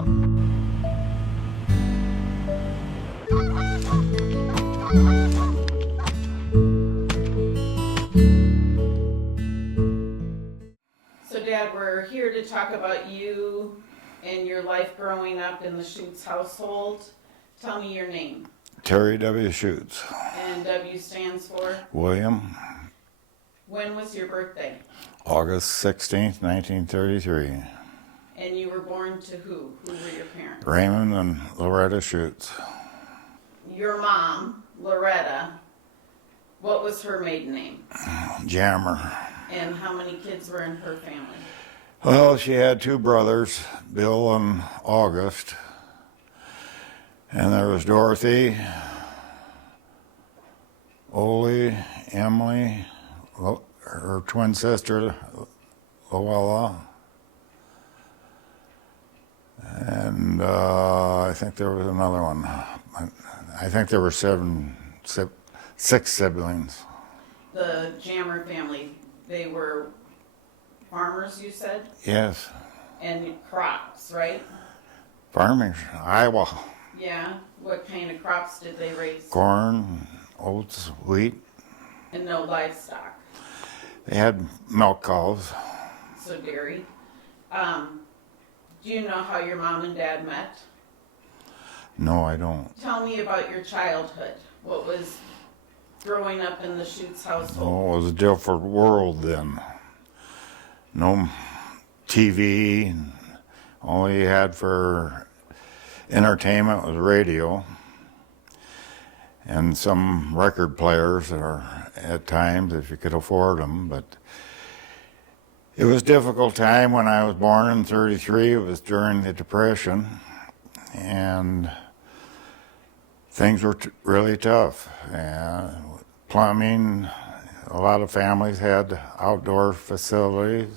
So Dad, we're here to talk about you and your life growing up in the Schutz household. Tell me your name. Terry W. Schutz. And W stands for? William. When was your birthday? August 16th, 1933. And you were born to who? Who were your parents? Raymond and Loretta Schutz. Your mom, Loretta, what was her maiden name? Jammer. And how many kids were in her family? Well, she had two brothers, Bill and August. And there was Dorothy, Ole, Emily, her twin sister, Luella. And I think there was another one. I think there were six siblings. The Jammer family, they were farmers, you said? Yes. And crops, right? Farming, Iowa. Yeah. What kind of crops did they raise? Corn, oats, wheat. And no livestock. They had milk cows. So dairy. Do you know how your mom and dad met? No, I don't. Tell me about your childhood. What was growing up in the Schutz household? Oh, it was a different world then. No TV. All you had for entertainment was radio and some record players, or at times if you could afford them. But it was a difficult time when I was born in 33. It was during the Depression, and things were really tough. Plumbing, a lot of families had outdoor facilities.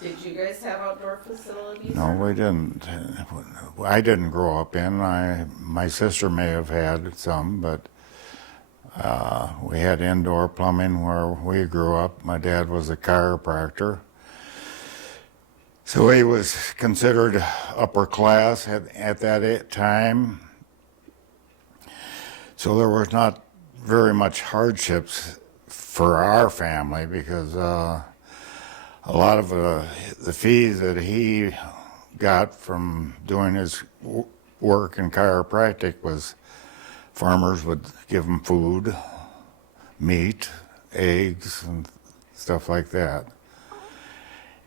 Did you guys have outdoor facilities? No, we didn't. I didn't grow up in. My sister may have had some, but we had indoor plumbing where we grew up. My dad was a chiropractor, so he was considered upper class at that time. So there was not very much hardships for our family, because a lot of the fees that he got from doing his work in chiropractic was farmers would give him food, meat, eggs, and stuff like that.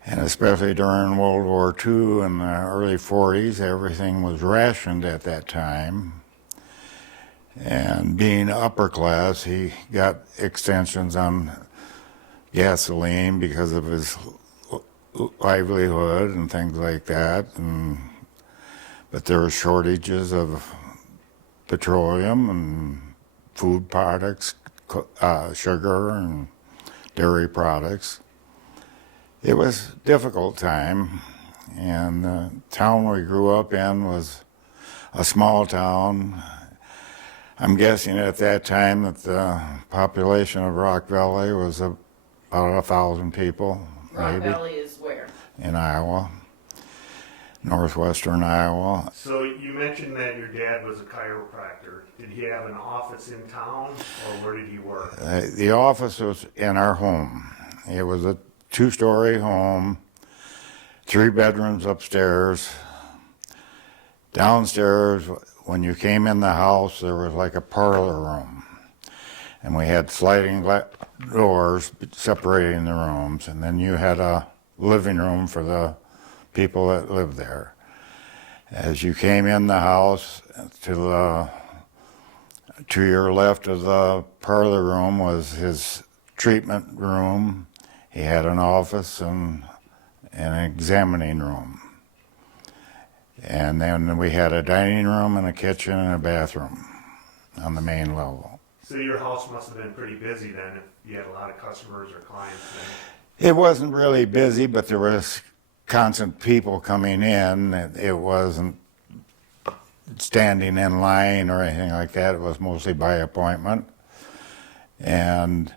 And especially during World War II in the early 40s, everything was rationed at that time. And being upper class, he got extensions on gasoline because of his livelihood and things like that. But there were shortages of petroleum and food products, sugar and dairy products. It was a difficult time, and the town we grew up in was a small town. I'm guessing at that time that the population of Rock Valley was about 1,000 people. Rock maybe. Valley is where? In Iowa, northwestern Iowa. So you mentioned that your dad was a chiropractor. Did he have an office in town, or where did he work? The office was in our home. It was a 2-story home, 3 bedrooms upstairs. Downstairs, when you came in the house, there was like a parlor room. And we had sliding doors separating the rooms. And then you had a living room for the people that lived there. As you came in the house, to your left of the parlor room was his treatment room. He had an office and an examining room. And then we had a dining room and a kitchen and a bathroom on the main level. So your house must have been pretty busy then, if you had a lot of customers or clients then. It wasn't really busy, but there was constant people coming in. It wasn't standing in line or anything like that. It was mostly by appointment. And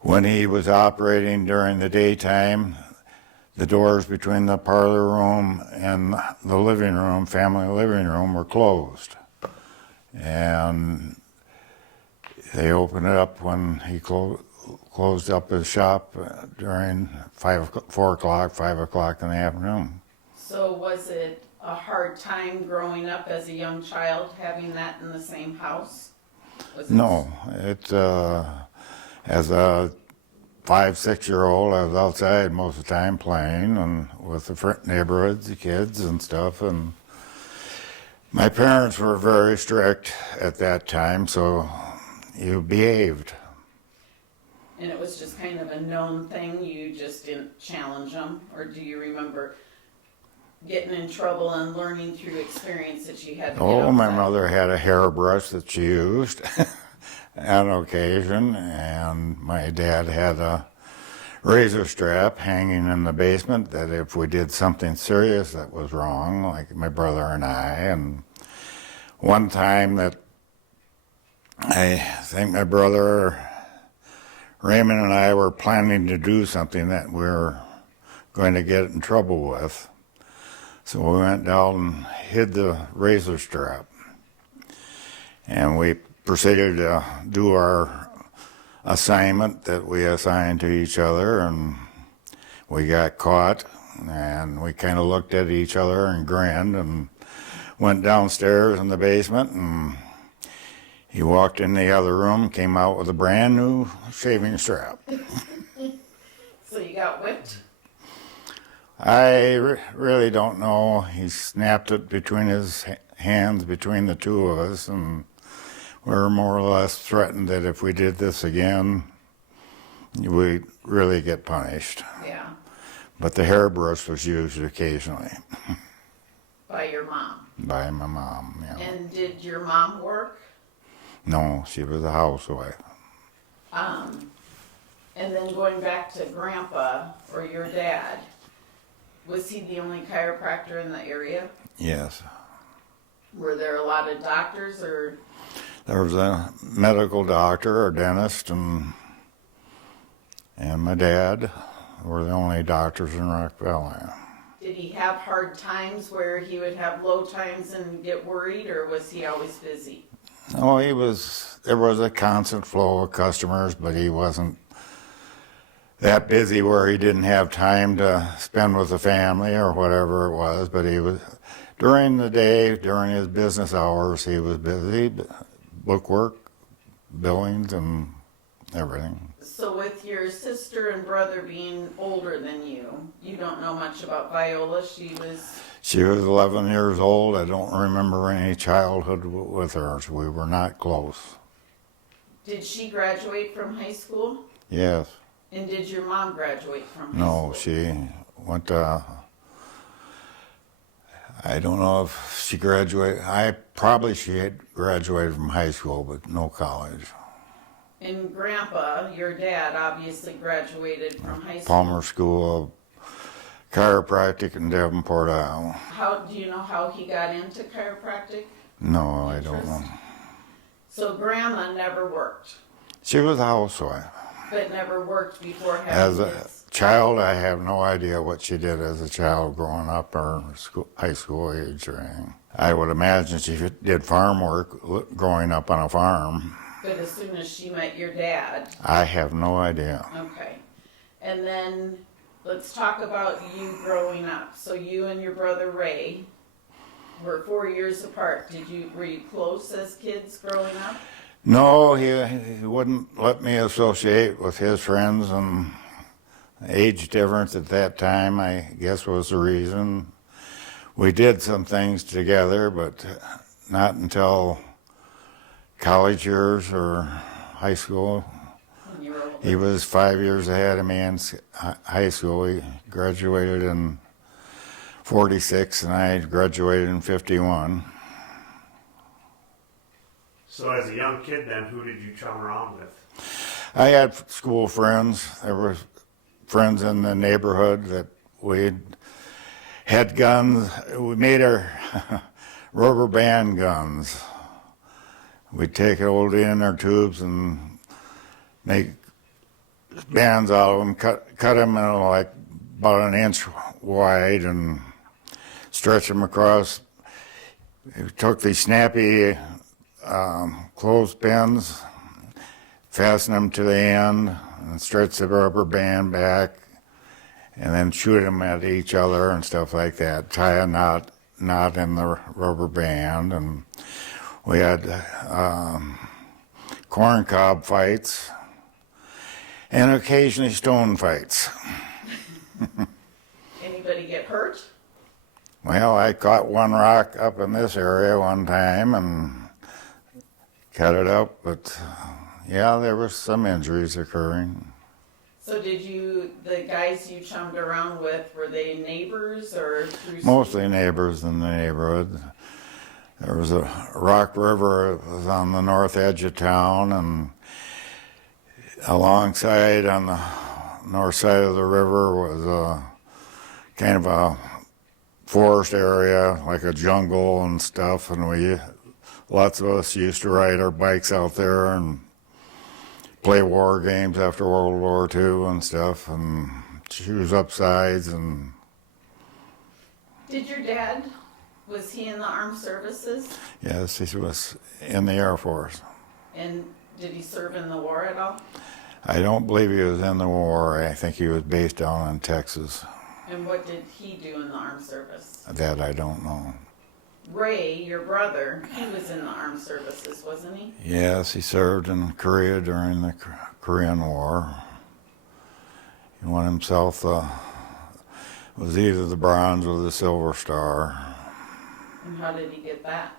when he was operating during the daytime, the doors between the parlor room and the living room, family living room, were closed. And they opened it up when he closed up his shop during 4 o'clock, 5 o'clock in the afternoon. So was it a hard time growing up as a young child, having that in the same house? Was it- No, as a 5, 6-year-old, I was outside most of the time playing and with the neighborhoods, the kids and stuff. And my parents were very strict at that time, so you behaved. And it was just kind of a known thing, you just didn't challenge them? Or do you remember getting in trouble and learning through experience that you had to get Oh, my outside? mother had a hairbrush that she used on occasion, and my dad had a razor strap hanging in the basement that if we did something serious that was wrong, like my brother and I, and one time that I think my brother Raymond and I were planning to do something that we were going to get in trouble with. So we went down and hid the razor strap. And we proceeded to do our assignment that we assigned to each other, and we got caught, and we kind of looked at each other and grinned and went downstairs in the basement, and he walked in the other room, came out with a brand new shaving strap. So you got whipped? I really don't know. He snapped it between his hands, between the two of us, and we were more or less threatened that if we did this again, we'd really get punished. Yeah, But the hairbrush was used occasionally by your mom. by my mom. You know. And did your mom work? No, she was a housewife. And then going back to Grandpa, or your dad, was he the only chiropractor in the area? Yes. Were there a lot of doctors, or There was a medical doctor or dentist, and my dad were the only doctors in Rock Valley. did he have hard times where he would have low times and get worried, or was he always busy? Oh, there was a constant flow of customers, but he wasn't that busy where he didn't have time to spend with the family or whatever it was. But he was, during the day, during his business hours, he was busy, bookwork, billings, and everything. So with your sister and brother being older than you don't know much about Viola. She was 11 years old. I don't remember any childhood with her. We were not close. Did she graduate from high school? Yes. And did your mom graduate from high No, school? she went to, I don't know if she graduated. She had graduated from high school, but no college. And Grandpa, your dad, obviously graduated from high school. Palmer School of Chiropractic in Davenport, Iowa. Do you know how he got into chiropractic? No, I don't know. So Grandma never worked, She was a housewife. but never worked before As having a kids. child, I have no idea what she did as a child growing up or high school age or anything. I would imagine she did farm work growing up on a farm. But as soon as she met your dad, I have no idea. okay. And then let's talk about you growing up. So you and your brother Ray were 4 years apart. Were you close as kids growing up? No, he wouldn't let me associate with his friends, and age difference at that time, I guess, was the reason. We did some things together, but not until college years or high school. When you were older? He was 5 years ahead of me in high school. He graduated in 46, and I graduated in 51. So as a young kid then, who did you chum around with? I had school friends. There were friends in the neighborhood that we had guns. We made our rubber band guns. We'd take old inner tubes and make bands out of them, cut them in like about an inch wide and stretched them across. We took these snappy clothespins, fasten them to the end, and stretch the rubber band back, and then shoot them at each other and stuff like that. Tie a knot in the rubber band, and we had corn cob fights and occasionally stone fights. Anybody get hurt? Well, I caught one rock up in this area one time and cut it up, but yeah, there was some injuries occurring. So the guys you chummed around with, were they neighbors or through Mostly neighbors in the neighborhood. There was a rock river that was on the north edge of town, and alongside on the north side of the river was a kind of a forest area, like a jungle and stuff, and lots of us used to ride our bikes out there and play war games after World War II and stuff, and choose up sides. And Did your dad, was he in the armed services? yes, he was in the Air Force. And did he serve in the war at all? I don't believe he was in the war. I think he was based down in Texas. And what did he do in the armed service? That I don't know. Ray, your brother, he was in the armed services, wasn't he? Yes, he served in Korea during the Korean War. He won himself was either the Bronze or the Silver Star. And how did he get that?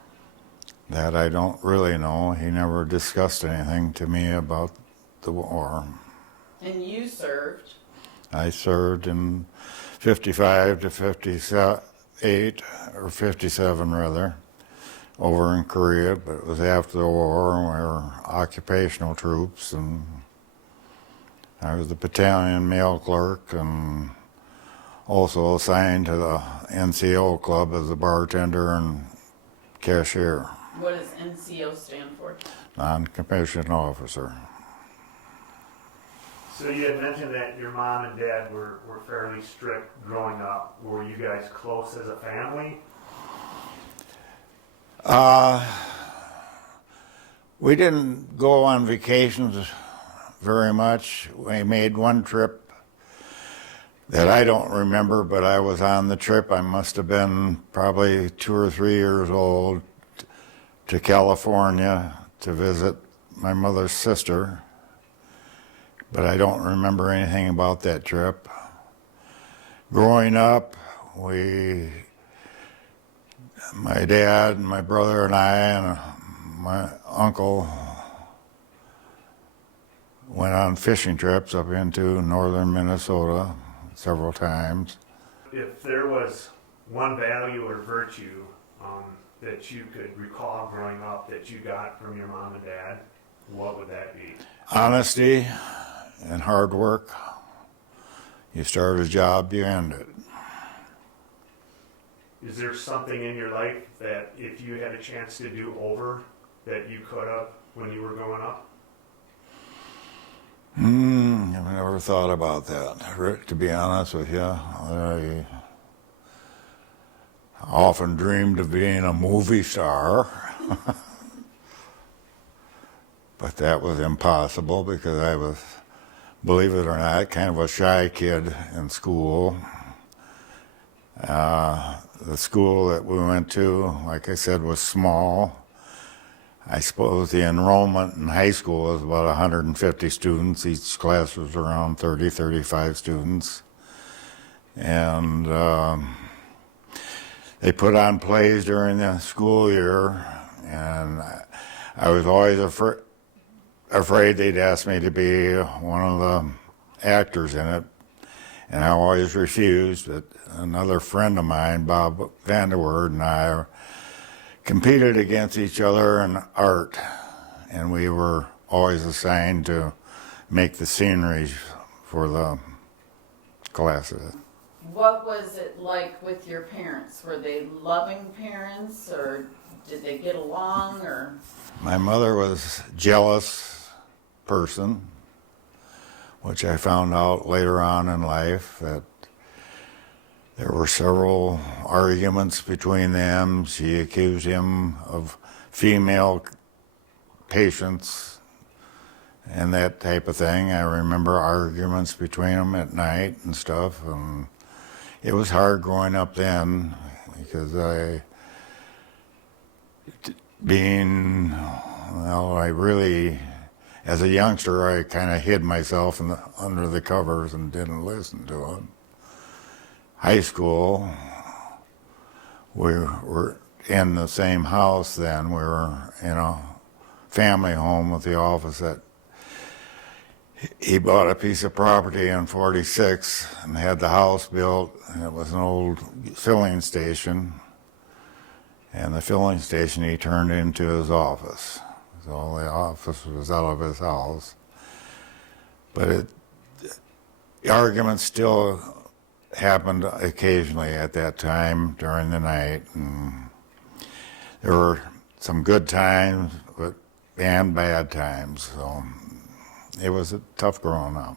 That I don't really know. He never discussed anything to me about the war. And you served? I served in 55 to 58, or 57 rather, over in Korea, but it was after the war, and we were occupational troops, and I was the battalion mail clerk and also assigned to the NCO club as a bartender and cashier, What does NCO stand for? non-commissioned officer. So you had mentioned that your mom and dad were fairly strict growing up. Were you guys close as a family? We didn't go on vacations very much. We made one trip that I don't remember, but I was on the trip. I must have been probably 2 or 3 years old, to California to visit my mother's sister. But I don't remember anything about that trip. Growing up, my dad and my brother and I and my uncle went on fishing trips up into northern Minnesota several times. If there was one value or virtue that you could recall growing up that you got from your mom and dad, what would that be? Honesty and hard work. You start a job, you end it. Is there something in your life that if you had a chance to do over that you could have when you were growing up? I've never thought about that, Rick, to be honest with you. I often dreamed of being a movie star, but that was impossible because I was, believe it or not, kind of a shy kid in school. The school that we went to, like I said, was small. I suppose the enrollment in high school was about 150 students. Each class was around 30, 35 students. And they put on plays during the school year, and I was always afraid they'd ask me to be one of the actors in it, and I always refused. But another friend of mine, Bob Vanderwoord, and I competed against each other in art, and we were always assigned to make the scenery for the classes. What was it like with your parents? Were they loving parents, or did they get along, or? My mother was a jealous person, which I found out later on in life, that There were several arguments between them. She accused him of female patients and that type of thing. I remember arguments between them at night and stuff, and it was hard growing up then because I really, as a youngster, I kind of hid myself under the covers and didn't listen to it. High school, we were in the same house then. We were in a family home with the office that he bought a piece of property in 46 and had the house built, and it was an old filling station. And the filling station he turned into his office. So the office was out of his house. But the arguments still happened occasionally at that time during the night. And there were some good times and bad times. So it was tough growing up.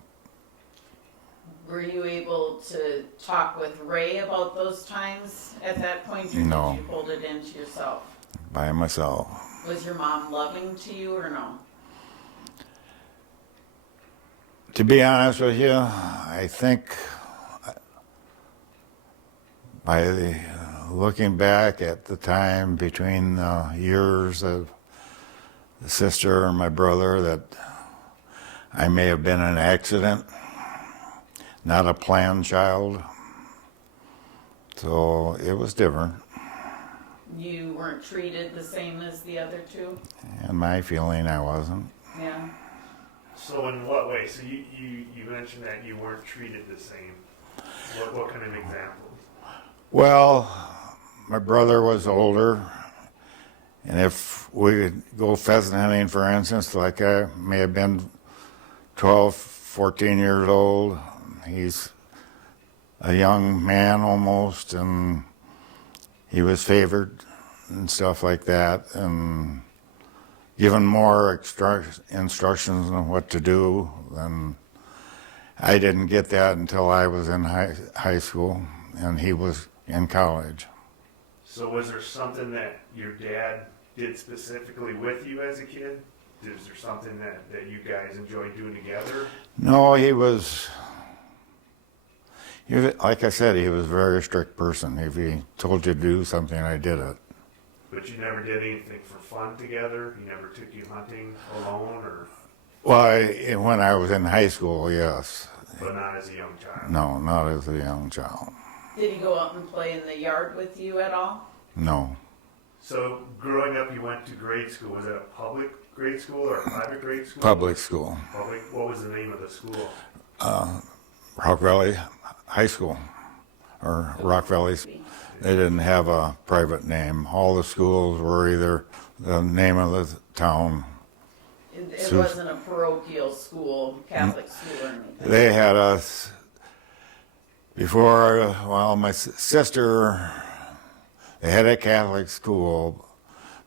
Were you able to talk with Ray about those times at that point, or No. did you hold it in to yourself? By myself. Was your mom loving to you or no? To be honest with you, I think by looking back at the time between the years of the sister and my brother, that I may have been an accident, not a planned child. So it was different. You weren't treated the same as the other two? In my feeling, I wasn't. Yeah. So in what way? So you mentioned that you weren't treated the same. What kind of examples? Well, my brother was older, and if we would go pheasant hunting, for instance, like I may have been 12, 14 years old, he's a young man almost, and he was favored and stuff like that, and given more instructions on what to do. And I didn't get that until I was in high school, and he was in college. So was there something that your dad did specifically with you as a kid? Is there something that you guys enjoyed doing together? No, he was, like I said, he was a very strict person. If he told you to do something, I did it. But you never did anything for fun together? He never took you hunting alone, or? Well, when I was in high school, yes. But not as a young child? No, not as a young child. Did he go out and play in the yard with you at all? No. So growing up, you went to grade school. Was it a public grade school or a private grade school? Public school. Public. What was the name of the school? Rock Valley High School, or Rock Valley. They didn't have a private name. All the schools were either the name of the town. It wasn't a parochial school, Catholic school or anything? They had us before, well, my sister, they had a Catholic school,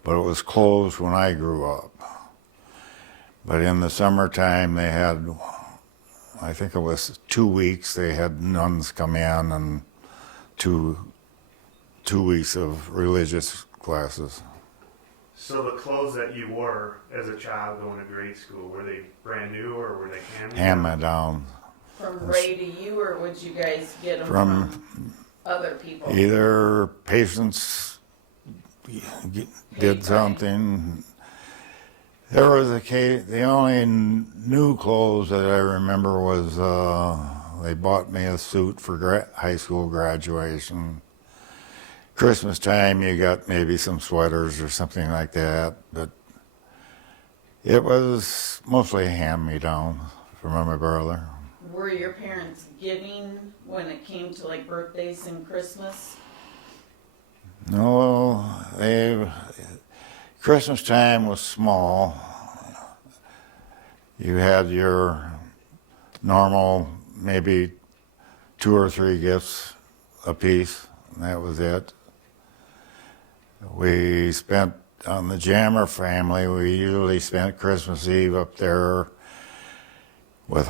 but it was closed when I grew up. But in the summertime, they had, I think it was 2 weeks, they had nuns come in and two weeks of religious classes. So the clothes that you wore as a child going to grade school, were they brand new or were they Hand-me-down. From Ray to you, or would you guys get them from other people? Either patients did something. There was a case, the only new clothes that I remember was they bought me a suit for high school graduation. Christmas time, you got maybe some sweaters or something like that, but it was mostly hand-me-down from my brother. Were your parents giving when it came to like birthdays and Christmas? No, Christmas time was small. You had your normal, maybe 2 or 3 gifts a piece, and that was it. We spent, on the Jammer family, we usually spent Christmas Eve up there with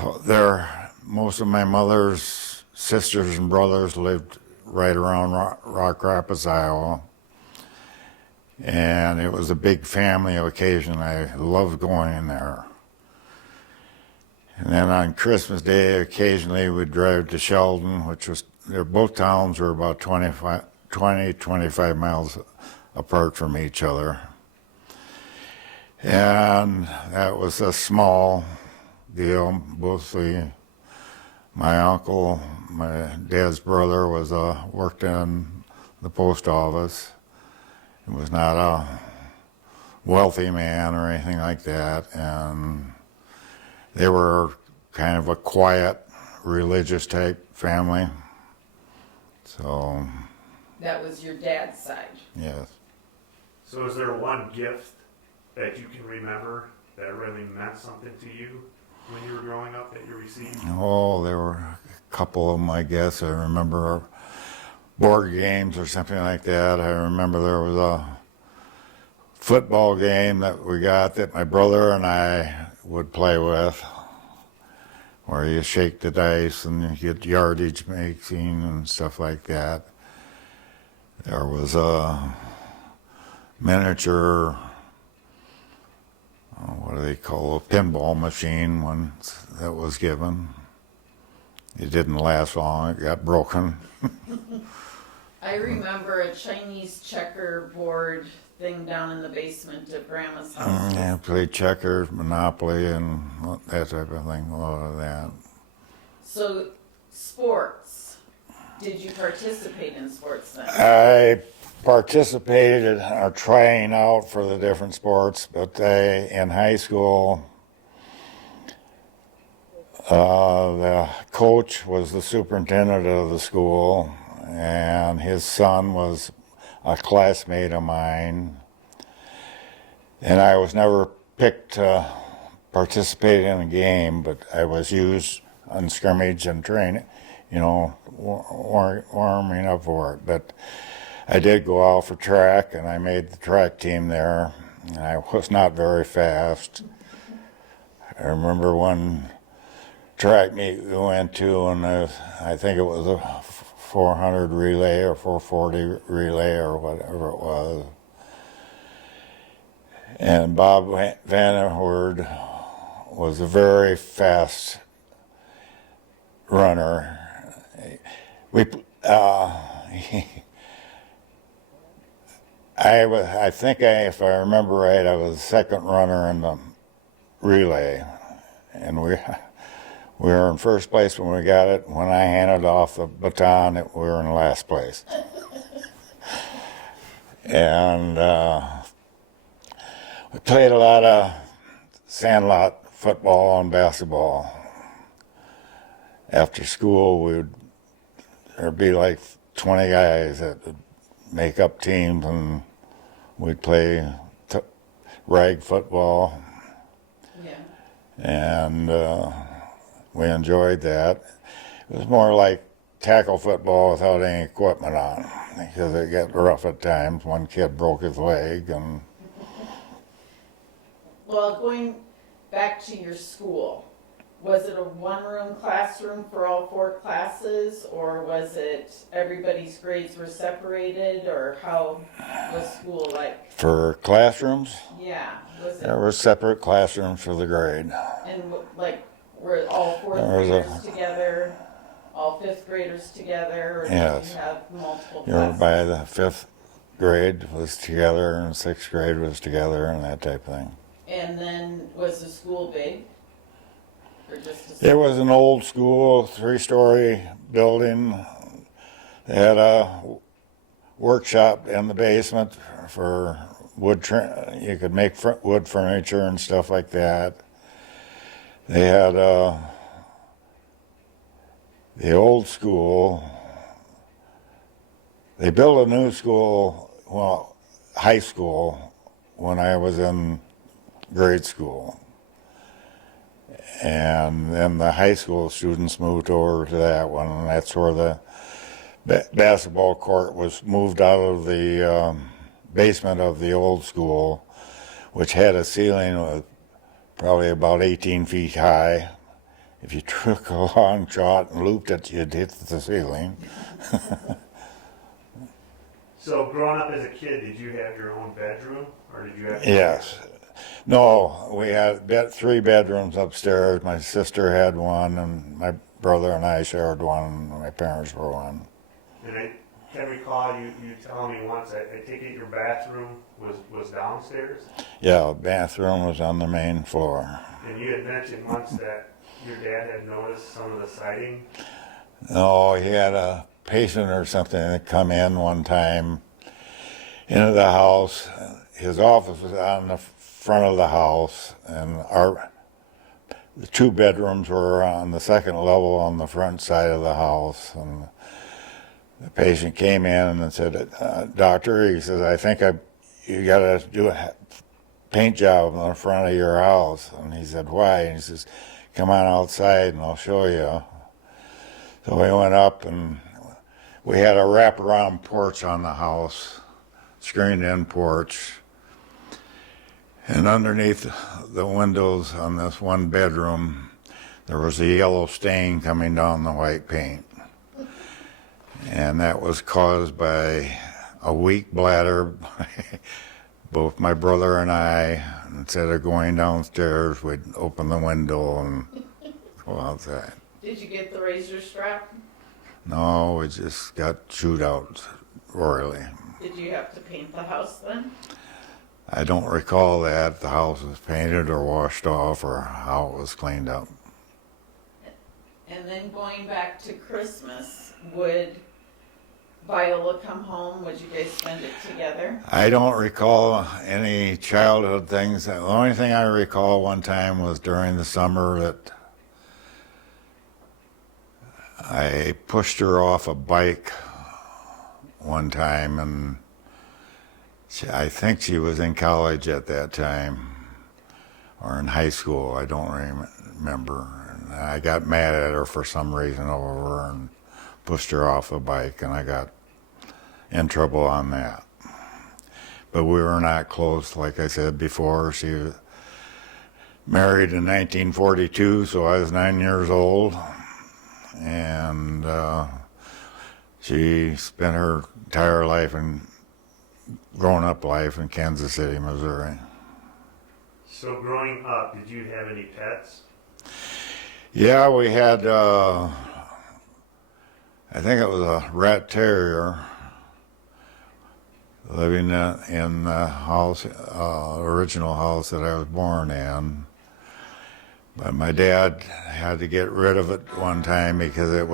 most of my mother's sisters and brothers lived right around Rock Rapids, Iowa. And it was a big family occasion. I loved going in there. And then on Christmas Day, occasionally we'd drive to Sheldon, which was, both towns were about 25 miles apart from each other. And that was a small deal. My uncle, my dad's brother, worked in the post office. He was not a wealthy man or anything like that, and they were kind of a quiet, religious type family. So. That was your dad's side. Yes. So is there one gift that you can remember that really meant something to you when you were growing up that you received? Oh, there were a couple of them, I guess. I remember board games or something like that. I remember there was a football game that we got that my brother and I would play with, where you shake the dice and you get yardage making and stuff like that. There was a miniature, what do they call, a pinball machine once that was given. It didn't last long, it got broken. I remember a Chinese checkerboard thing down in the basement of Grandma's house. Yeah, played checkers, Monopoly, and that type of thing, a lot of that. So, sports. Did you participate in sports then? I participated in trying out for the different sports, but in high school, the coach was the superintendent of the school, and his son was a classmate of mine, and I was never picked to participate in a game, but I was used on scrimmage and training, warming up for it. But I did go out for track, and I made the track team there, and I was not very fast. I remember one track meet we went to, and I think it was a 400 relay or 440 relay or whatever it was. And Bob Vanderhoord was a very fast runner. I think if I remember right, I was the second runner in the relay, and we were in first place when we got it. When I handed off the baton, we were in last place. And we played a lot of sandlot football and basketball. After school, there'd be like 20 guys that would make up teams, and we'd play rag football. Yeah. And we enjoyed that. It was more like tackle football without any equipment on, because it got rough at times. One kid broke his leg, and Well, going back to your school, was it a one-room classroom for all 4 classes, or was it everybody's grades were separated, or how was school like? for classrooms, Yeah, was there it, were separate classrooms for the grade. and like, were all 4th There was a- graders together, all 5th graders together, or did Yes. you have multiple You know, classes? by the 5th grade was together, and 6th grade was together, and that type of thing. And then, was the school big? Or just It was an old school, 3-story building. They had a workshop in the basement for wood. You could make wood furniture and stuff like that. They had the old school. They built a new school, well, high school, when I was in grade school. And then the high school students moved over to that one, and that's where the basketball court was moved out of the basement of the old school, which had a ceiling of probably about 18 feet high. If you took a long shot and looped it, you'd hit the ceiling. So growing up as a kid, did you have your own bedroom, or did you have? Yes. No, we had 3 bedrooms upstairs. My sister had one, and my brother and I shared one, and my parents were one. And I can recall you telling me once, I take it your bathroom was downstairs? Yeah, the bathroom was on the main floor. And you had mentioned once that your dad had noticed some of the siding. No, he had a patient or something that come in one time into the house. His office was on the front of the house, and the 2 bedrooms were on the second level on the front side of the house. And the patient came in and said, "Doctor," he says, "I think you got to do a paint job on the front of your house." And he said, "Why?" And he says, "Come on outside and I'll show you." So we went up, and we had a wraparound porch on the house, screened-in porch. And underneath the windows on this 1 bedroom, there was a yellow stain coming down the white paint. And that was caused by a weak bladder. Both my brother and I, instead of going downstairs, we'd open the window and go outside. Did you get the razor strap? No, we just got chewed out royally. Did you have to paint the house then? I don't recall that the house was painted or washed off or how it was cleaned up. And then going back to Christmas, would Viola come home? Would you guys spend it together? I don't recall any childhood things. The only thing I recall one time was during the summer that I pushed her off a bike one time, and I think she was in college at that time, or in high school, I don't remember. And I got mad at her for some reason over her and pushed her off a bike, and I got in trouble on that. But we were not close, like I said before. She was married in 1942, so I was 9 years old. And she spent her entire life and grown-up life in Kansas City, Missouri. So growing up, did you have any pets? Yeah, we had, I think it was a rat terrier living in the house, original house that I was born in. But my dad had to get rid of it one time because it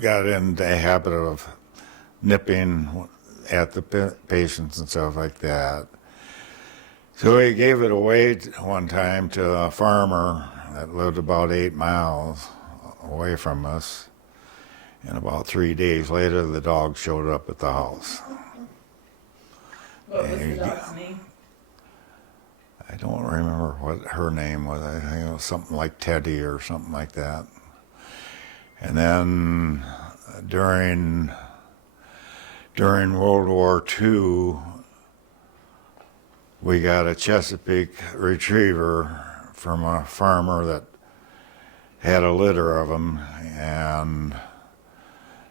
got into a habit of nipping at the patients and stuff like that. So he gave it away one time to a farmer that lived about 8 miles away from us. And about 3 days later, the dog showed up at the house. What was the dog's name? I don't remember what her name was. I think it was something like Teddy or something like that. And then during World War II, we got a Chesapeake retriever from a farmer that had a litter of them, and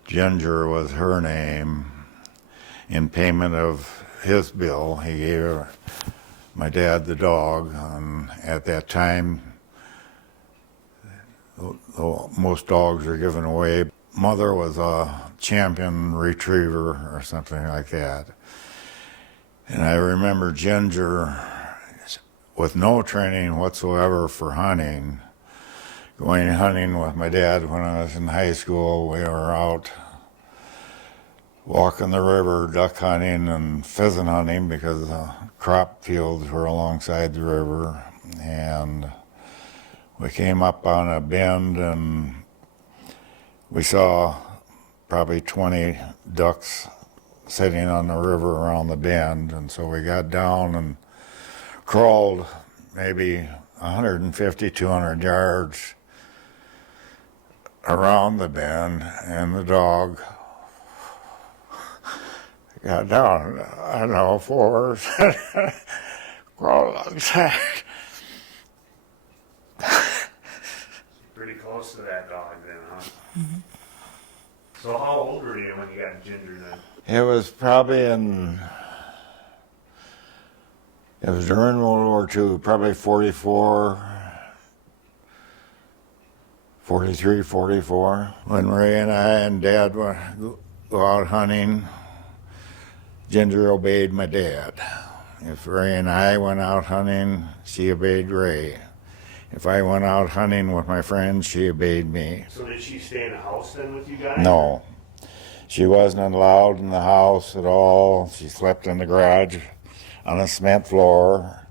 Ginger was her name. In payment of his bill, he gave my dad the dog, and at that time, most dogs are given away. Mother was a champion retriever or something like that. And I remember Ginger, with no training whatsoever for hunting, going hunting with my dad when I was in high school. We were out walking the river, duck hunting and pheasant hunting because the crop fields were alongside the river. And we came up on a bend and we saw probably 20 ducks sitting on the river around the bend. And so we got down and crawled maybe 150, 200 yards around the bend, and the dog got down, I don't know, 4 crawled outside. Pretty close to that dog then, huh? Mm-hmm. So how old were you when you got Ginger then? It was probably it was during World War II, probably 44, 43, 44. When Ray and I and Dad would go out hunting, Ginger obeyed my dad. If Ray and I went out hunting, she obeyed Ray. If I went out hunting with my friends, she obeyed me. So did she stay in the house then with you guys? No, she wasn't allowed in the house at all. She slept in the garage on a cement floor.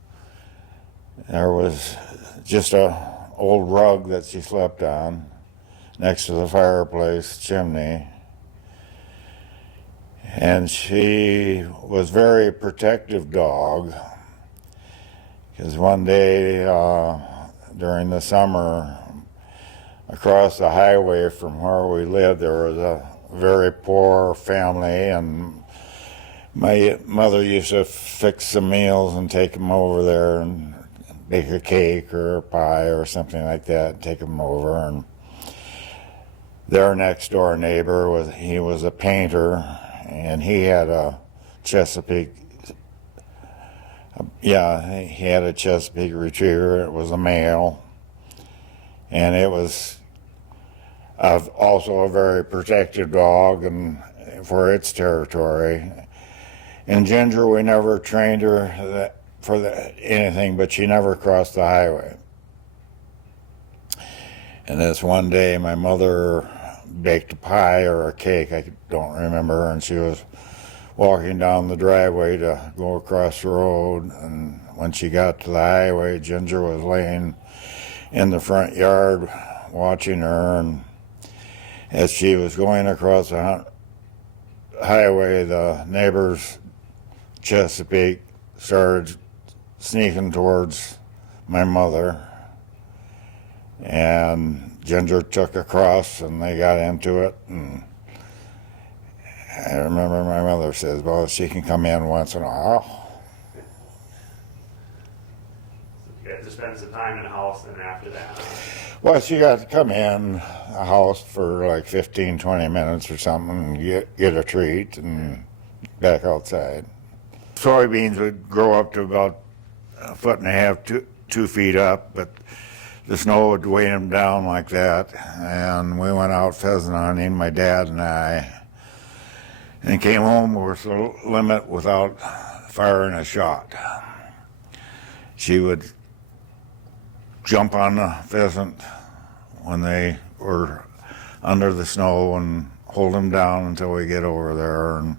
There was just a old rug that she slept on next to the fireplace chimney. And she was a very protective dog, because one day during the summer, across the highway from where we lived, there was a very poor family, and my mother used to fix some meals and take them over there and bake a cake or a pie or something like that, and take them over. And their next door neighbor he was a painter, and he had a Chesapeake. Yeah, he had a Chesapeake Retriever. It was a male, and it was also a very protective dog and for its territory. And Ginger, we never trained her for anything, but she never crossed the highway. And this one day, my mother baked a pie or a cake, I don't remember, and she was walking down the driveway to go across the road, and when she got to the highway, Ginger was laying in the front yard watching her, and as she was going across the highway, the neighbor's Chesapeake started sneaking towards my mother, and Ginger took across and they got into it. And I remember my mother says, well, she can come in once in a while. You got to spend some time in the house then after that. Well, she got to come in the house for like 15, 20 minutes or something and get a treat and back outside. Soybeans would grow up to about 1.5 feet, 2 feet up, but the snow would weigh them down like that. And we went out pheasant hunting, my dad and I, and came home with the limit without firing a shot. She would jump on the pheasant when they were under the snow and hold them down until we get over there. And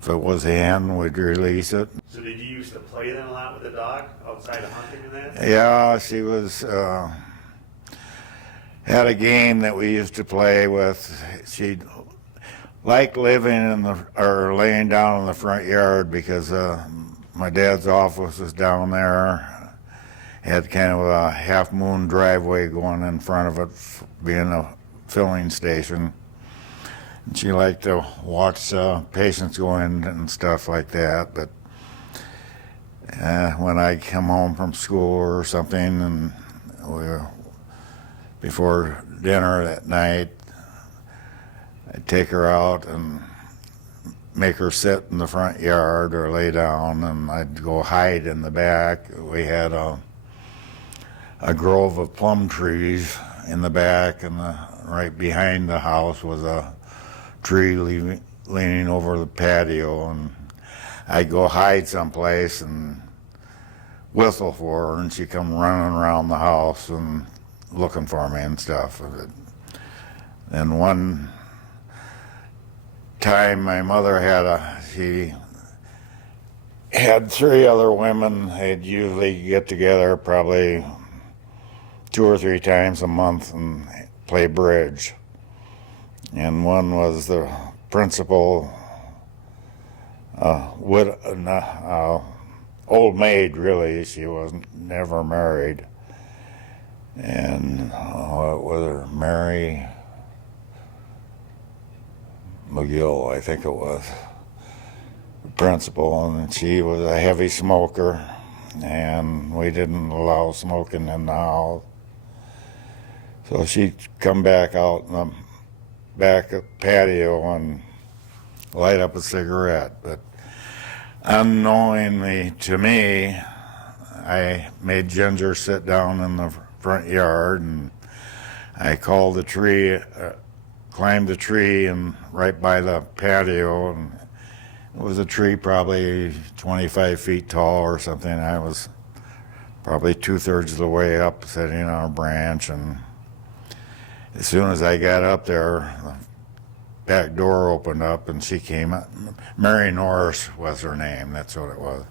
if it was a hen, we'd release it. So did you used to play then a lot with the dog outside of hunting and that? Yeah, she was, had a game that we used to play with. She liked living or laying down in the front yard because my dad's office was down there. Had kind of a half-moon driveway going in front of it, being a filling station. And she liked to watch patients go in and stuff like that. But when I come home from school or something, and before dinner that night, I'd take her out and make her sit in the front yard or lay down, and I'd go hide in the back. We had a grove of plum trees in the back, and right behind the house was a tree leaning over the patio, and I'd go hide someplace and whistle for her, and she'd come running around the house and looking for me and stuff. And one time my mother she had 3 other women. They'd usually get together probably 2 or 3 times a month and play bridge. And one was the principal old maid, really. She wasn't never married. And what was her? Mary McGill, I think it was, the principal. And she was a heavy smoker, and we didn't allow smoking in the house. So she'd come back out in the back patio and light up a cigarette. But unknowingly to me, I made Ginger sit down in the front yard, and I called the tree, climbed the tree and right by the patio, and it was a tree probably 25 feet tall or something. I was probably 2/3 of the way up sitting on a branch, and as soon as I got up there, the back door opened up and she came out. Mary Norris was her name, that's what it was.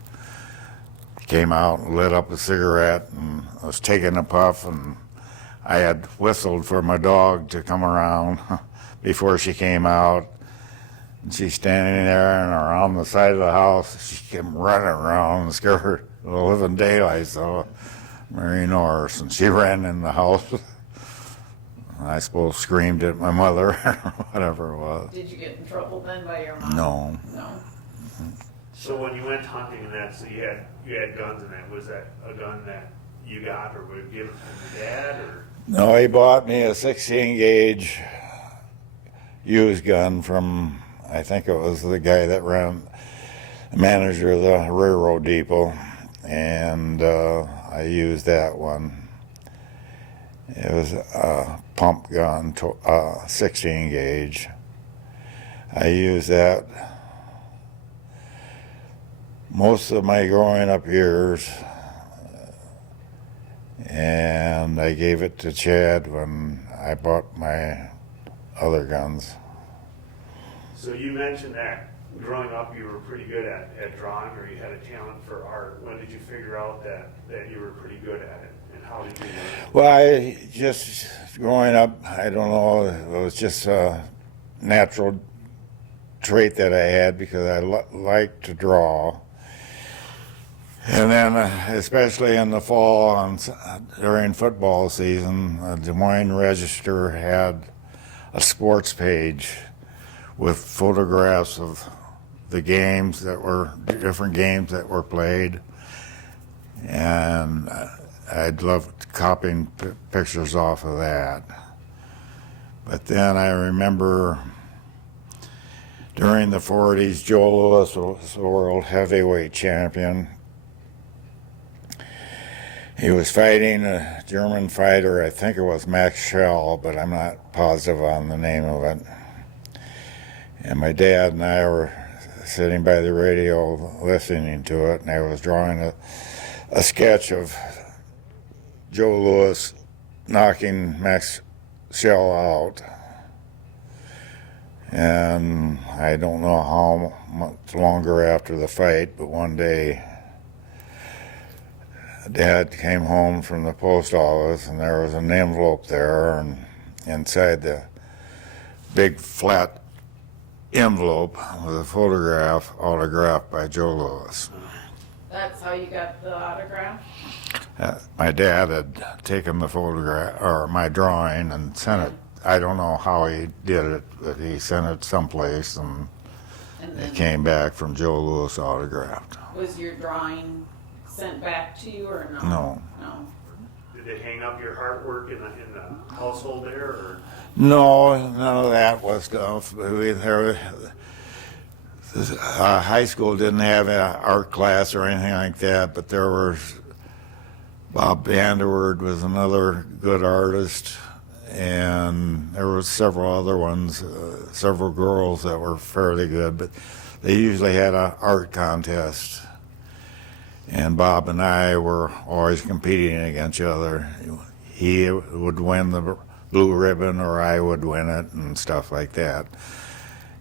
Came out and lit up a cigarette and was taking a puff, and I had whistled for my dog to come around before she came out. And she's standing there and around the side of the house. She came running around and scared her the living daylights out of Mary Norris, and she ran in the house. I suppose screamed at my mother or whatever it was. Did you get in trouble then by your mom? No. No. So when you went hunting and that, so you had guns in that. Was that a gun that you got or were given from your dad, or? No, he bought me a 16 gauge used gun from, I think it was the guy that ran, the manager of the railroad depot, and I used that one. It was a pump gun, 16 gauge. I used that most of my growing up years, and I gave it to Chad when I bought my other guns. So you mentioned that growing up you were pretty good at drawing, or you had a talent for art. When did you figure out that you were pretty good at it, and how did you learn it? Well, I just, growing up, I don't know, it was just a natural trait that I had because I liked to draw. And then, especially in the fall and during football season, the Des Moines Register had a sports page with photographs of the games that were, different games that were played. And I'd loved copying pictures off of that. But then I remember during the 40s, Joe Louis was the world heavyweight champion. He was fighting a German fighter, I think it was Max Schell, but I'm not positive on the name of it. And my dad and I were sitting by the radio listening to it, and I was drawing a sketch of Joe Louis knocking Max Schell out. And I don't know how much longer after the fight, but one day Dad came home from the post office, and there was an envelope there, and inside the big flat envelope was a photograph autographed by Joe Louis. That's how you got the autograph? My dad had taken the photograph, or my drawing, and sent it. I don't know how he did it, but he sent it someplace, and it came back from Joe Louis autographed. Was your drawing sent back to you or no? No. No. Did they hang up your artwork in the household there, or? No, none of that was stuff. High school didn't have an art class or anything like that, but there was Bob Vanderwoord was another good artist, and there were several other ones, several girls that were fairly good, but they usually had an art contest. And Bob and I were always competing against each other. He would win the blue ribbon or I would win it and stuff like that.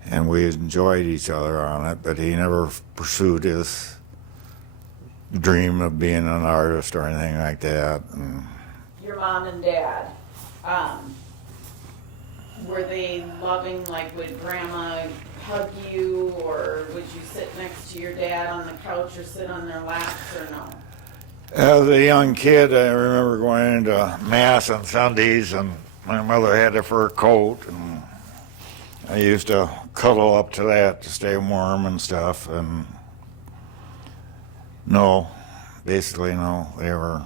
And we enjoyed each other on it, but he never pursued his dream of being an artist or anything like that. And Your mom and dad, were they loving? Like, would Grandma hug you, or would you sit next to your dad on the couch or sit on their laps, or no? as a young kid, I remember going into Mass on Sundays, and my mother had a fur coat, and I used to cuddle up to that to stay warm and stuff. And no, basically no, they were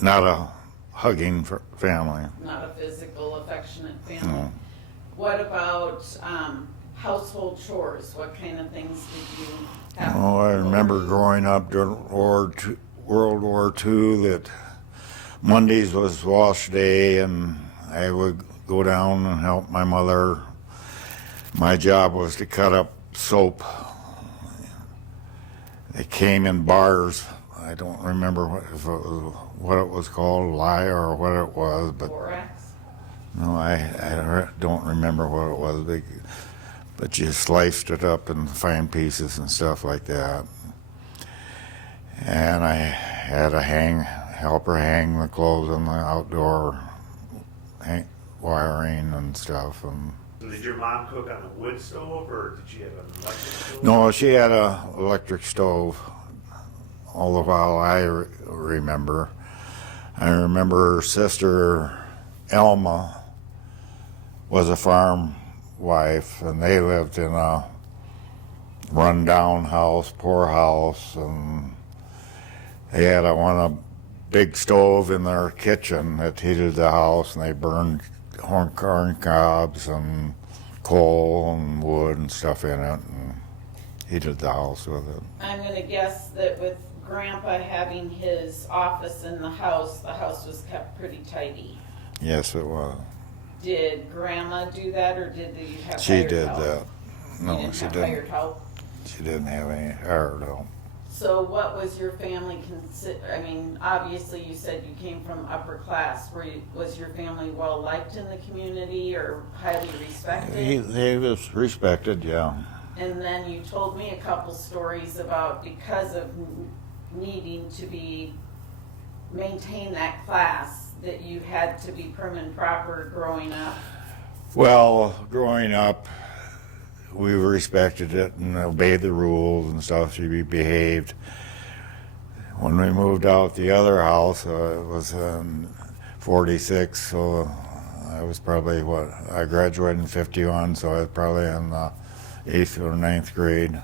not a hugging family. Not a physical, affectionate family. No. What about household chores? What kind of things did you have? Oh, I remember growing up during World War II that Mondays was wash day, and I would go down and help my mother. My job was to cut up soap. They came in bars. I don't remember what it was called, lye or what it was, but Borax? no, I don't remember what it was. But you sliced it up in fine pieces and stuff like that. And I had to help her hang the clothes on the outdoor wiring and stuff. And So did your mom cook on a wood stove, or did she have an electric stove? no, she had a electric stove. All the while I remember. I remember her sister Elma was a farm wife, and they lived in a rundown house, poor house, and they had a big stove in their kitchen that heated the house, and they burned corn cobs and coal and wood and stuff in it, and heated the house with it. I'm gonna guess that with Grandpa having his office in the house was kept pretty tidy. Yes, it was. Did Grandma do that, or did you have She hired did help? that. You No, didn't she have didn't. hired help? She didn't have any hired help. So what was your family I mean, obviously you said you came from upper class. Was your family well liked in the community or highly respected? He was respected, yeah. And then you told me a couple stories about because of needing to maintain that class, that you had to be prim and proper growing up. Well, growing up, we respected it and obeyed the rules and stuff. She behaved. When we moved out the other house, it was in 46, so I was probably, I graduated in 51, so I was probably in the 8th or 9th grade.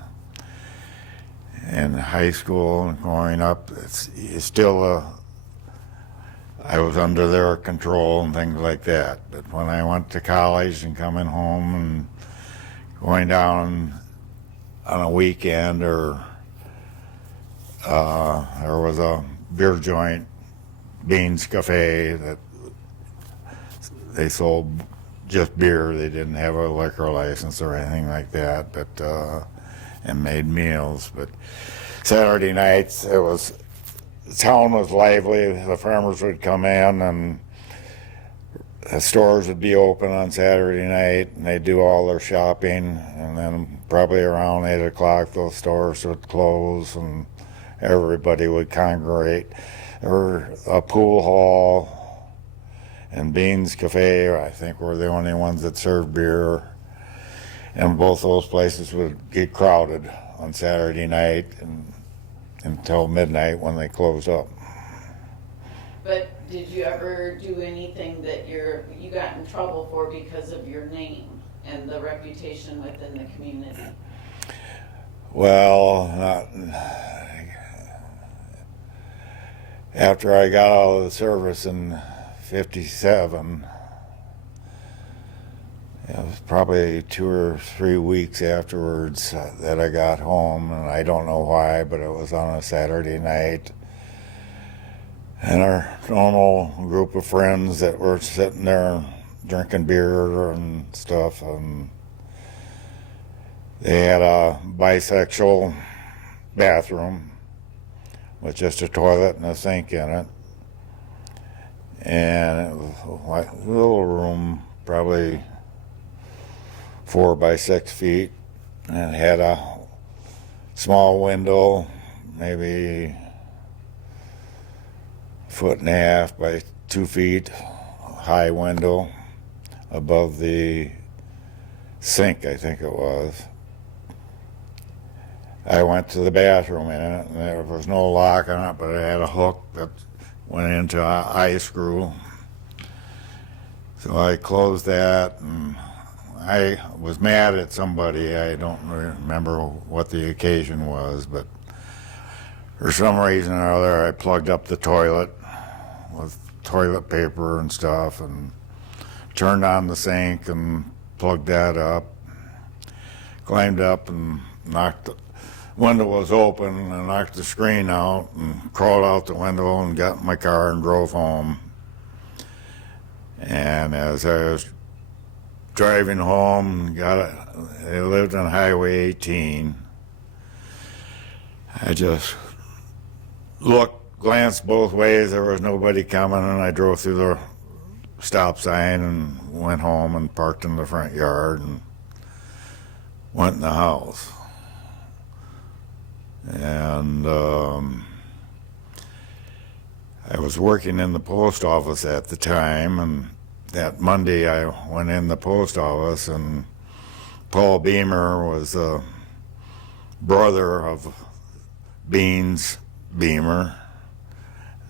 In high school and growing up, it's still I was under their control and things like that. But when I went to college and coming home and going down on a weekend, or there was a beer joint, Beans Cafe, that they sold just beer. They didn't have a liquor license or anything like that, but and made meals. But Saturday nights, the town was lively. The farmers would come in, and the stores would be open on Saturday night, and they'd do all their shopping, and then probably around 8 o'clock those stores would close and everybody would congregate. There were a pool hall and Beans Cafe, I think, were the only ones that served beer, and both those places would get crowded on Saturday night and until midnight when they closed up. But did you ever do anything that you got in trouble for because of your name and the reputation within the community? Well, after I got out of the service in 57, it was probably 2 or 3 weeks afterwards that I got home, and I don't know why, but it was on a Saturday night. And our normal group of friends that were sitting there drinking beer and stuff, and they had a bisexual bathroom with just a toilet and a sink in it. And it was like a little room, probably 4 by 6 feet, and it had a small window, maybe 1.5 by 2 feet high window above the sink, I think it was. I went to the bathroom in it, and there was no lock on it, but it had a hook that went into an eye screw. So I closed that, and I was mad at somebody. I don't remember what the occasion was, but for some reason or other, I plugged up the toilet with toilet paper and stuff, and turned on the sink and plugged that up, climbed up and knocked the window was open and knocked the screen out and crawled out the window and got in my car and drove home. And as I was driving home, I lived on Highway 18. I just glanced both ways. There was nobody coming, and I drove through the stop sign and went home and parked in the front yard and went in the house. And I was working in the post office at the time, and that Monday I went in the post office, and Paul Beamer was the brother of Beans Beamer,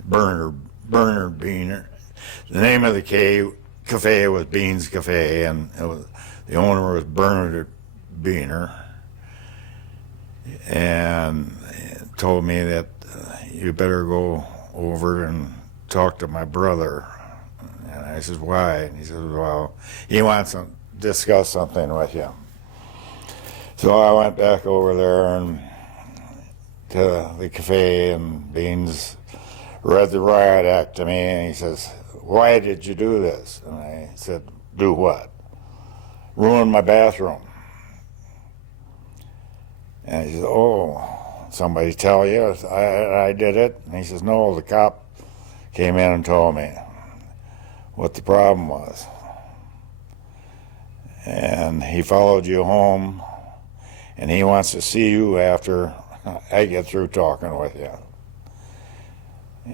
Bernard Beamer. The name of the cafe was Beans Cafe, and the owner was Bernard Beamer, and told me that you better go over and talk to my brother. And I said, why? And he said, well, he wants to discuss something with you. So I went back over there and to the cafe, and Beans read the riot act to me, and he says, why did you do this? And I said, do what? Ruin my bathroom. And he says, oh, somebody tell you I did it? And he says, no, the cop came in and told me what the problem was. And he followed you home, and he wants to see you after I get through talking with you.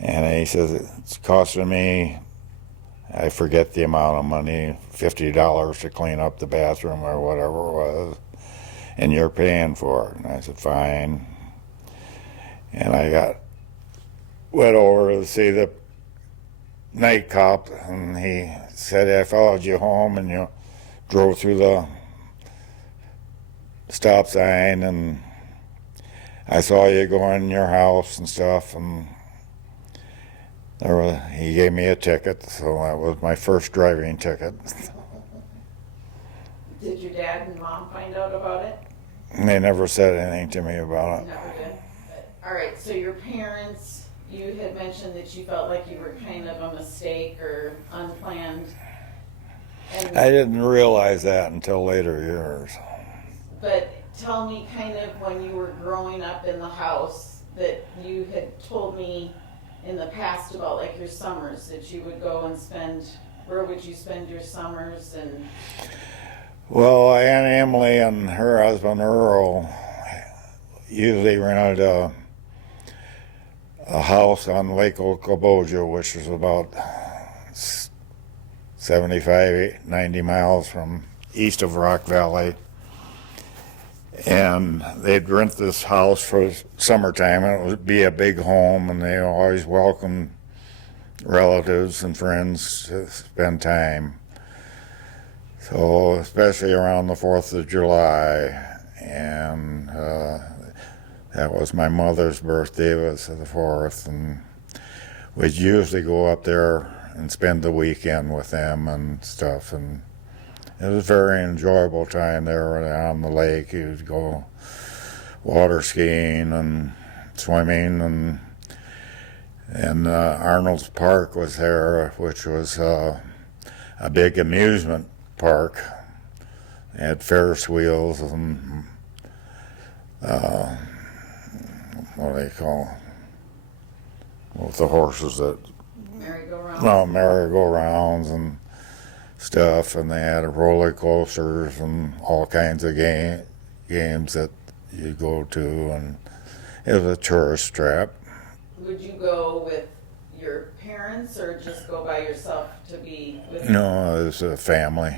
And he says, it's costing me, I forget the amount of money, $50 to clean up the bathroom or whatever it was, and you're paying for it. And I said, fine. And I went over to see the night cop, and he said, I followed you home and you drove through the stop sign, and I saw you go in your house and stuff, and he gave me a ticket, so that was my first driving ticket. Did your dad and mom find out about it? They never said anything to me about it. Never did. All right, so your parents, you had mentioned that you felt like you were kind of a mistake or unplanned. And, I didn't realize that until later years. but tell me kind of when you were growing up in the house that you had told me in the past about like your summers that you would go and where would you spend your summers? And Well, Aunt Emily and her husband Earl usually rented a house on Lake Okobojo, which is about 75, 90 miles from east of Rock Valley. And they'd rent this house for summertime, and it would be a big home, and they always welcomed relatives and friends to spend time. So, especially around the 4th of July, and that was my mother's birthday, was the 4th, and we'd usually go up there and spend the weekend with them and stuff, and it was a very enjoyable time there on the lake. You'd go water skiing and swimming, and Arnold's Park was there, which was a big amusement park. They had Ferris wheels and what do they call with the horses that merry-go-rounds and stuff, and they had roller coasters and all kinds of games that you go to, and it was a tourist trap. would you go with your parents or just go by yourself to be with No, it was a family.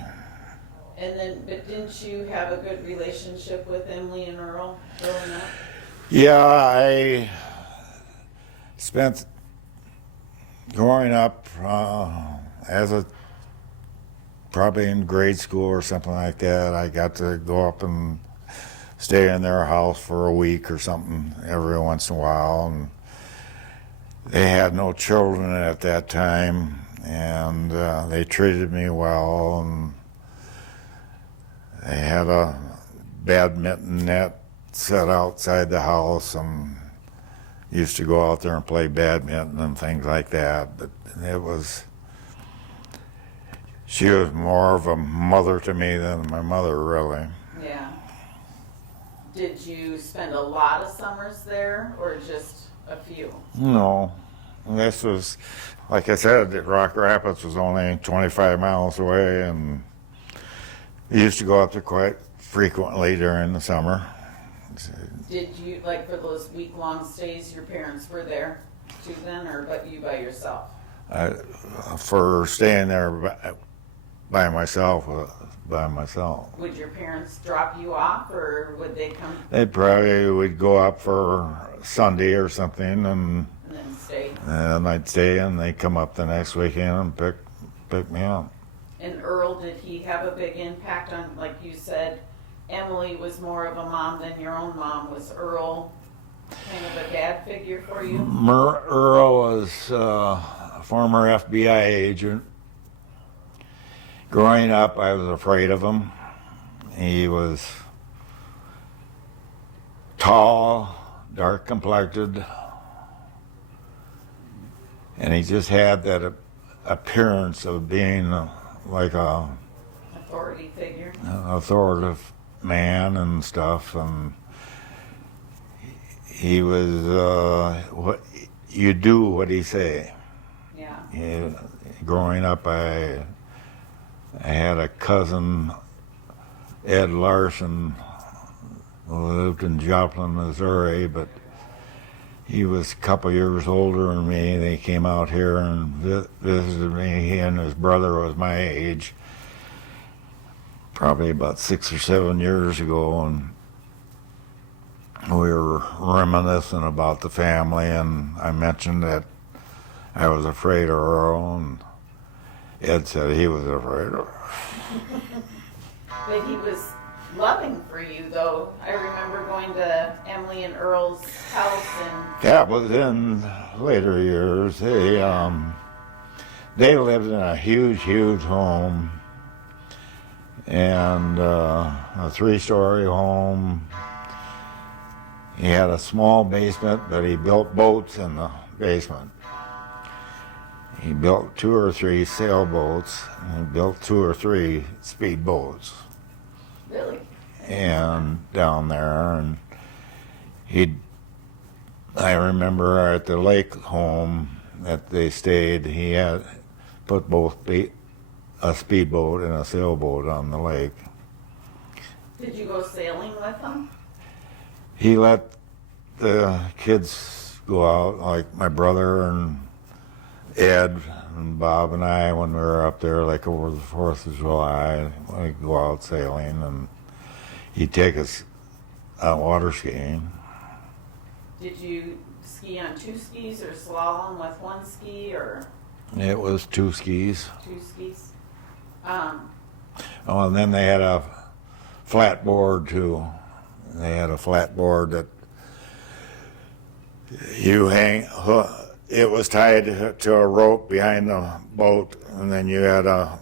And then, but didn't you have a good relationship with Emily and Earl growing up? Yeah, I spent growing up probably in grade school or something like that. I got to go up and stay in their house for a week or something every once in a while. And they had no children at that time, and they treated me well. And They had a badminton net set outside the house, and used to go out there and play badminton and things like that. But she was more of a mother to me than my mother, really. Yeah. Did you spend a lot of summers there, or just a few? No, this was, like I said, Rock Rapids was only 25 miles away, and we used to go up there quite frequently during the summer. Did you, like for those week-long stays, your parents were there too then, or but you by yourself? For staying there by myself, Would your parents drop you off, or would they come They probably would go up for Sunday or something, and then stay? and I'd stay, and they'd come up the next weekend and pick me up. And Earl, did he have a big impact on, like you said, Emily was more of a mom than your own mom. Was Earl kind of a dad figure for you? Earl was a former FBI agent. Growing up, I was afraid of him. He was tall, dark complected, and he just had that appearance of being like a Authority figure. authoritative man and stuff. And he was what you do what he say. Yeah. Growing up, I had a cousin, Ed Larson, who lived in Joplin, Missouri, but he was a couple years older than me. They came out here and visited me. He and his brother was my age, probably about 6 or 7 years ago, and we were reminiscing about the family, and I mentioned that I was afraid of Earl, and Ed said he was afraid of her. But he was loving for you, though. I remember going to Emily and Earl's house, and That was in later years. They lived in a huge home, and a 3-story home. He had a small basement, but he built boats in the basement. He built 2 or 3 sailboats, and he built 2 or 3 speedboats. really, And down there, and I remember at the lake home that they stayed, he had put both a speedboat and a sailboat on the lake. did you go sailing with him? He let the kids go out, like my brother and Ed and Bob and I, when we were up there, like over the 4th of July, we'd go out sailing, and he'd take us out water skiing. Did you ski on 2 skis or slalom with 1 ski or It was 2 skis. 2 skis? Oh, and then they had a flat board too. They had a flat board that you it was tied to a rope behind the boat, and then you had a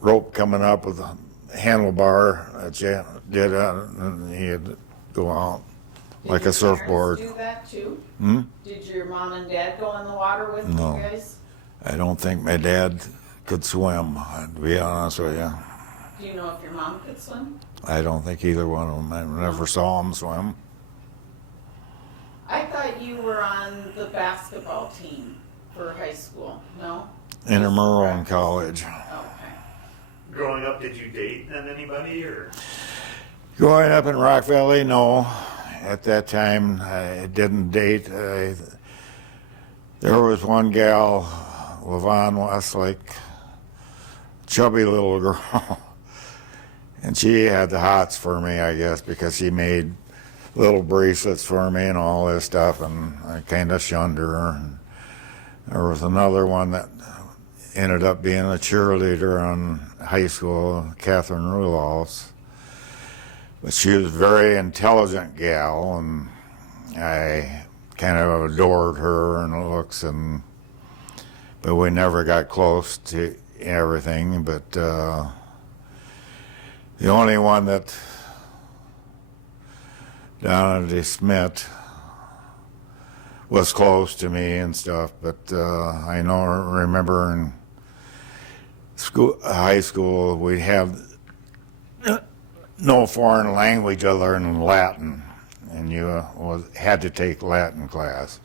rope coming up with a handlebar that you did, and you'd go out like a surfboard. Did your parents do that too? Hmm? Did your mom and dad go in the water with No. you guys? I don't think my dad could swim, to be honest with you. Do you know if your mom could swim? I don't think either one of them. I never saw them swim. I thought you were on the basketball team for high school. No? Intramural in college. Okay. Growing up, did you date then anybody, or? Growing up in Rock Valley, no. At that time, I didn't date. There was one gal, Levon Westlake, chubby little girl, and she had the hots for me, I guess, because she made little bracelets for me and all this stuff, and I kind of shunned her. And there was another one that ended up being a cheerleader in high school, Catherine Ruloffs. But she was a very intelligent gal, and I kind of adored her and her looks, but we never got close to everything. But The only one that down at DeSmit was close to me and stuff, but I remember in high school we have no foreign language other than Latin, and you had to take Latin class.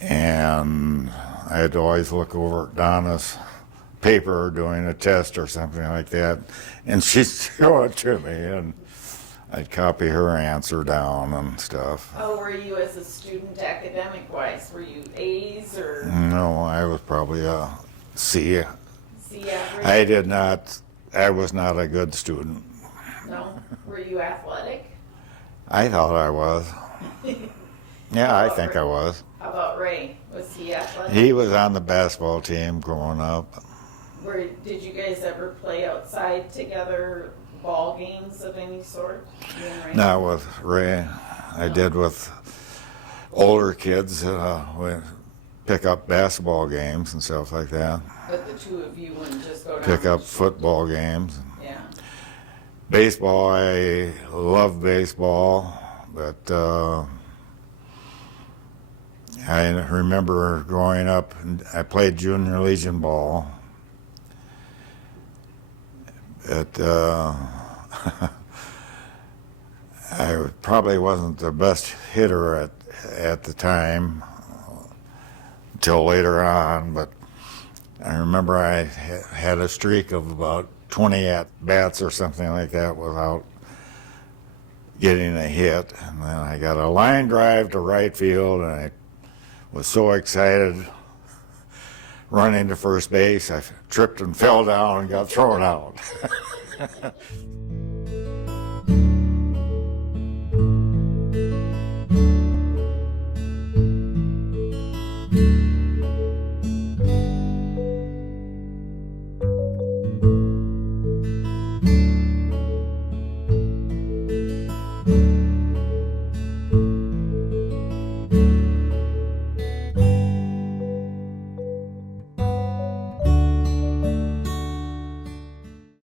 And I had to always look over at Donna's paper doing a test or something like that, and she'd show it to me, and I'd copy her answer down and stuff. How were you as a student academic-wise? Were you A's or No, I was probably a C. C average? I was not a good student. No? Were you athletic? I thought I was. Yeah, I think I was. How about Ray? Was he athletic? He was on the basketball team growing up. Did you guys ever play outside together, ball games of any sort? You and Ray? Not with Ray. I did with older kids. We pick up basketball games and stuff like that. But the two of you wouldn't just go down Pick and up football games. Yeah. Baseball, I love baseball, but I remember growing up, I played junior legion ball. But I probably wasn't the best hitter at the time until later on, but I remember I had a streak of about 20 at-bats or something like that without getting a hit. And then I got a line drive to right field, and I was so excited running to first base, I tripped and fell down and got thrown out.